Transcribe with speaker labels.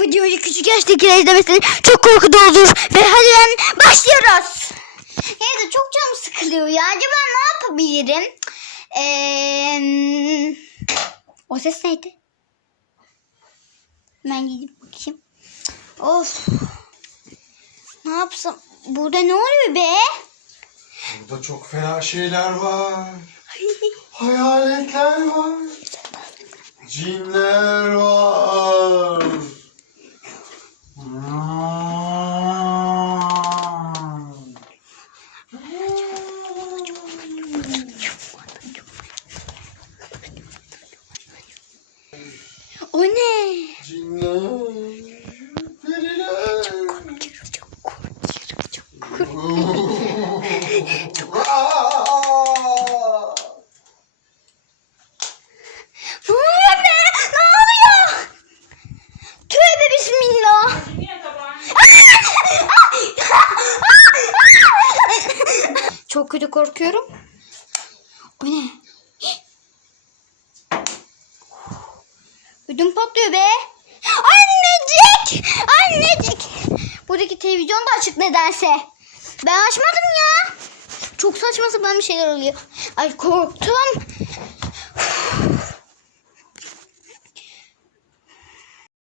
Speaker 1: videoyu küçük yaştakiler izlemesi çok korkutucu olur. Ve hadi ben başlıyoruz. Evde çok canım sıkılıyor ya. Acaba ne yapabilirim? Eee, o ses neydi? Ben gidip bakayım. Of. Ne yapsam? Burada ne oluyor be?
Speaker 2: Burada çok fena şeyler var. Hayaletler var. Cinler var.
Speaker 1: O ne?
Speaker 2: Cinler. Periler.
Speaker 1: Çok korkuyorum. Çok korkuyorum.
Speaker 2: Aa!
Speaker 1: Ne oluyor be? Ne oluyor? Tövbe bismillah. Çok kötü korkuyorum. O ne? Ödüm patlıyor be. Annecik! Annecik! Buradaki televizyon da açık nedense. Ben açmadım ya. Çok saçma sapan bir şeyler oluyor. Ay korktum.